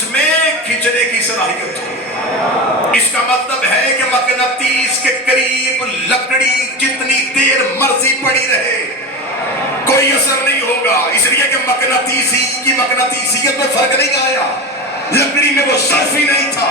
جس میں کھینچنے کی صلاحیت ہو۔ اس کا مطلب ہے کہ مقناطیس کے قریب لکڑی جتنی دیر مرضی پڑی رہے کوئی اثر نہیں ہوگا، اس لیے کہ مقناطیسیت میں فرق نہیں آیا۔ لکڑی میں وہ ظرف ہی نہیں تھا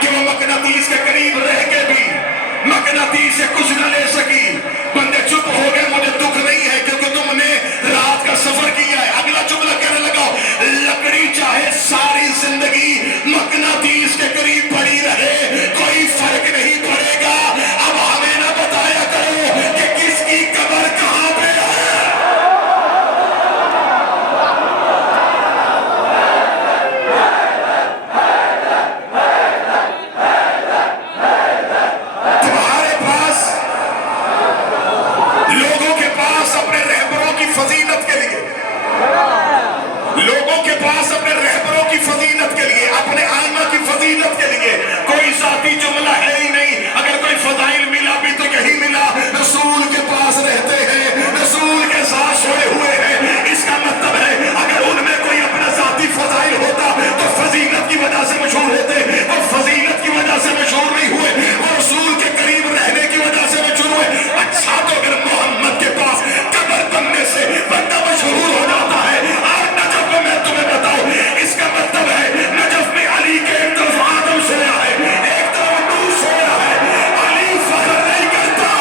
کہ وہ مقناطیس کے قریب رہ کے بھی مقناطیس سے کچھ نہ لے سکی۔ بندے چپ ہو گئے، مجھے دکھ نہیں ہے کیونکہ تم نے رات کا سفر کیا ہے۔ اگلا جملہ کہنے لگا لکڑی چاہے ساری زندگی مقناطیس کے قریب پڑی رہے کوئی فرق نہیں پڑے گا۔ اب ہمیں نہ بتایا کرو کہ کس کی قبر کہاں پہ ہے۔ تمہارے پاس لوگوں کے پاس اپنے رہبروں کی فضیلت کے لیے اپنے آئمہ کی فضیلت کے لیے کوئی ذاتی جملہ ہے ہی نہیں۔ اگر کوئی فضائل ملا بھی تو یہی ملا، رسول کے پاس رہتے ہیں، رسول کے ساتھ سوئے ہوئے ہیں۔ اس کا مطلب ہے اگر ان میں کوئی اپنا ذاتی فضائل ہوتا تو فضیلت کی وجہ سے مشہور ہوتے، اور فضیلت کی وجہ سے مشہور نہیں ہوئے، وہ رسول کے قریب رہنے کی وجہ سے مشہور ہوئے۔ اچھا تو اگر محمد کے پاس قبر بننے سے بندہ مشہور ہو جاتا ہے، اور نجف میں میں تمہیں بتاؤں اس کا مطلب ہے نجف میں علی کے ایک طرف آدم سویا ہے، ایک طرف نور سویا ہے۔ علی فخر نہیں کرتا،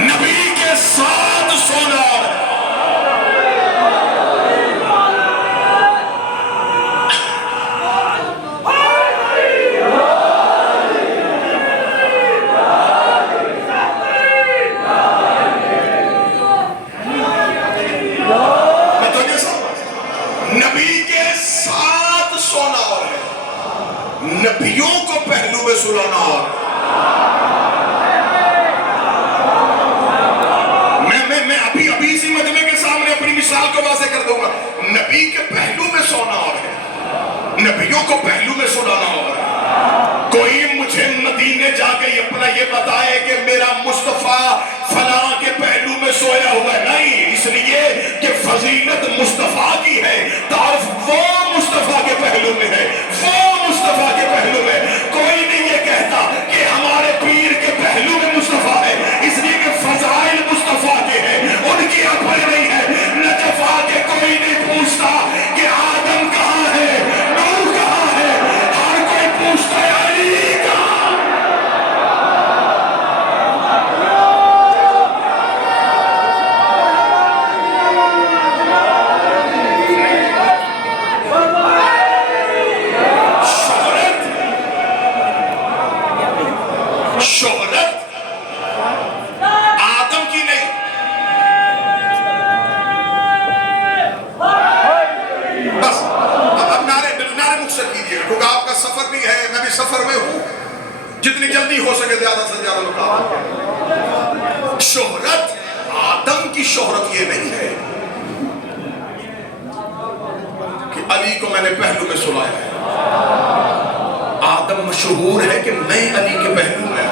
نبی کے ساتھ سونا۔ نبی کے ساتھ سونا اور ہے، نبیوں کو پہلو میں سلانا اور میں ابھی اسی مجمع کے سامنے اپنی مثال کو واضح کر دوں گا۔ نبی کے پہلو میں سونا اور ہے، نبیوں کو پہلو میں سلانا اور ہے۔ کوئی مجھے مدینے جا کے اپنا یہ بتائے کہ میرا مصطفیٰ فلاں کے پہلو میں سویا ہوا ہے، نہیں، اس لیے کہ فضیلت مصطفیٰ کی ہے، تعارف وہ مصطفیٰ کے پہلو میں ہے، وہ مصطفیٰ کے پہلو میں۔ کوئی نہیں یہ کہتا کہ ہمارے پیر کے پہلو میں مصطفیٰ ہے، اس لیے کہ فضائل مصطفیٰ کے ہیں، ان کی اپنے نہیں ہے۔ نجف آ کے کوئی نہیں پوچھتا کہ آدم کہاں ہے، نور کہاں ہے، ہر کوئی پوچھتا ہے علی کہاں۔ شہرت آدم کی نہیں، بس اب نعرے مقصد کیجئے کیونکہ آپ کا سفر بھی ہے، میں بھی سفر میں ہوں، جتنی جلدی ہو سکے زیادہ سے زیادہ لوگ۔ شہرت آدم کی شہرت یہ نہیں ہے کہ علی کو میں نے پہلو میں سلایا ہے۔ آدم مشہور ہے کہ میں علی کے پہلو میں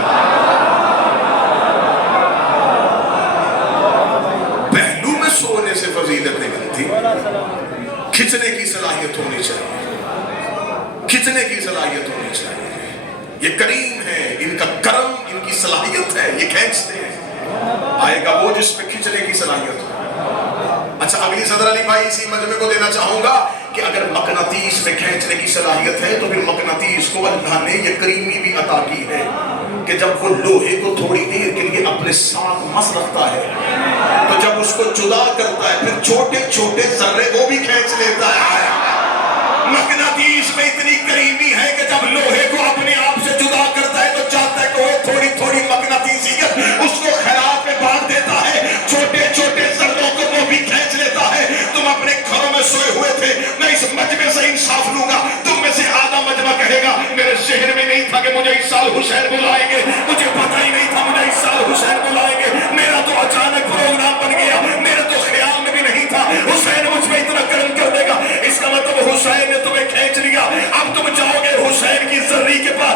پہلو میں سونے سے فضیلت نہیں ملتی، کھچنے کی صلاحیت ہونی چاہیے، کھچنے کی صلاحیت ہونی چاہیے۔ یہ کریم ہے، ان کا کرم، ان کی صلاحیت ہے، یہ کھینچتے ہیں۔ آئے گا وہ جس پہ کھچنے کی صلاحیت ہو۔ اچھا اگلی صدر علی بھائی اسی مجمع کو دینا چاہوں گا کہ اگر مقناطیس میں کھینچنے کی صلاحیت ہے تو پھر مقناطیس کو اللہ نے یہ کریمی بھی عطا کی ہے کہ جب وہ لوہے کو تھوڑی دیر کے لیے اپنے ساتھ مس رکھتا ہے تو جب اس کو جدا کرتا ہے پھر چھوٹے چھوٹے ذرے وہ بھی کھینچ لیتا ہے۔ مقناطیس میں اتنی کریمی ہے کہ جب لوہے کو اپنے آپ سے جدا کرتا ہے تو چاہتا ہے کہ وہ تھوڑی تھوڑی مقناطیسیت اس کو خیرات میں بانٹ دیتا ہے، چھوٹے چھوٹے ذروں کو وہ بھی کھینچ لیتا ہے۔ تم اپنے گھروں میں سوئے ہوئے تھے، میں اس مجمع سے انصاف لوں گا، تم میں سے آدھا مجمع کہے گا میرے ذہن میں نہیں تھا کہ مجھے اس سال حسین بلائیں گے، مجھے پتہ ہی نہیں تھا مجھے اس سال حسین بلائیں گے، میرا تو اچانک پروگرام بن گیا، میرے تو خیال میں بھی نہیں تھا حسین مجھ میں اتنا کرم کر دے گا۔ اس کا مطلب حسین نے تمہیں کھینچ لیا، اب تم جاؤ گے حسین کی ذری کے پاس،